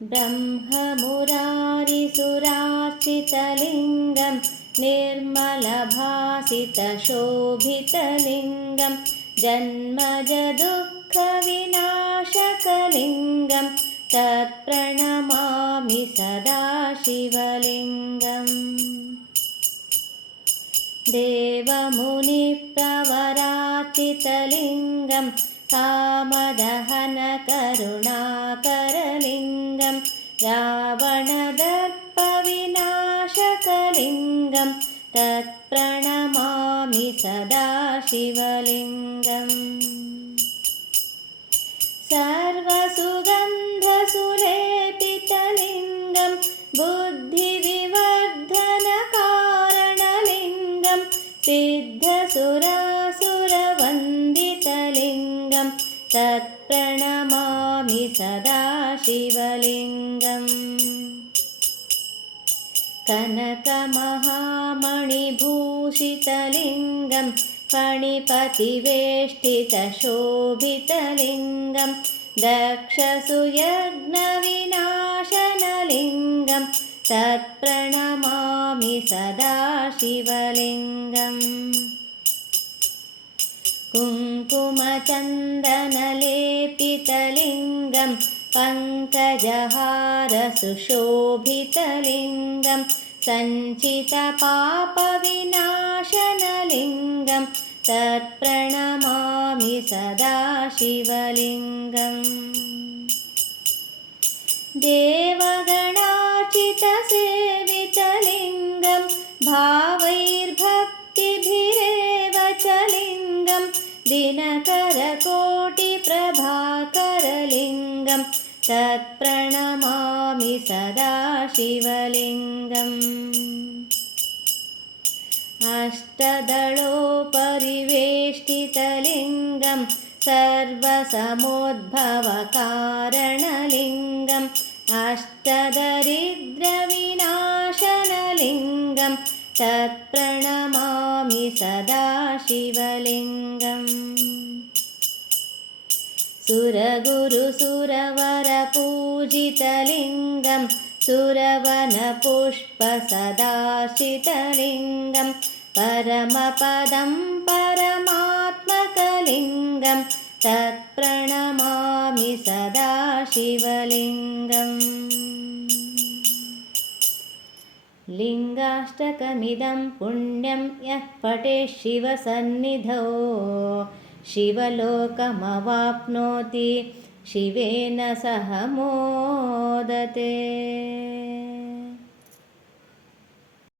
ब्रह्ममुरारिसुरार्चितलिङ्गं निर्मलभासितशोभितलिङ्गं जन्मजदुःखविनाशकलिङ्गं तत्प्रणमामि सदा शिवलिङ्गम्। देवमुनिप्रवरार्चितलिङ्गं कामदहनकरुणाकरलिङ्गं रावणदर्पविनाशकलिङ्गं तत्प्रणमामि सदा शिवलिङ्गम्। सर्वसुगन्धसुलेपितलिङ्गं बुद्धिविवर्धनकारणलिङ्गं सिद्धसुरासुरवन्दितलिङ्गं तत्प्रणमामि सदा शिवलिङ्गम्। कनकमहामणिभूषितलिङ्गं फणिपतिवेष्टितशोभितलिङ्गं दक्षसुयज्ञविनाशनलिङ्गं तत्प्रणमामि सदा शिवलिङ्गम्। कुङ्कुमचन्दनलेपितलिङ्गं पङ्कजहारसुशोभितलिङ्गं सञ्चितपापविनाशनलिङ्गं तत्प्रणमामि सदा शिवलिङ्गम्। देवगणार्चितसेवितलिङ्गं भावैर्भक्तिभिरेव च लिङ्गं दिनकरकोटिप्रभाकरलिङ्गं तत्प्रणमामि सदा शिवलिङ्गम्। अष्टदलोपरिवेष्टितलिङ्गं सर्वसमोद्भवकारणलिङ्गं अष्टदरिद्रविनाशनलिङ्गं तत्प्रणमामि सदा शिवलिङ्गम्। सुरगुरुसुरवरपूजितलिङ्गं सुरवनपुष्पसदाश्रितलिङ्गं परमपदं परमात्मकलिङ्गं तत्प्रणमामि सदा शिवलिङ्गम्। लिङ्गाष्टकमिदं पुण्यं यः पठेत् शिवसन्निधौ शिवलोकमवाप्नोति शिवेन सह मोदते।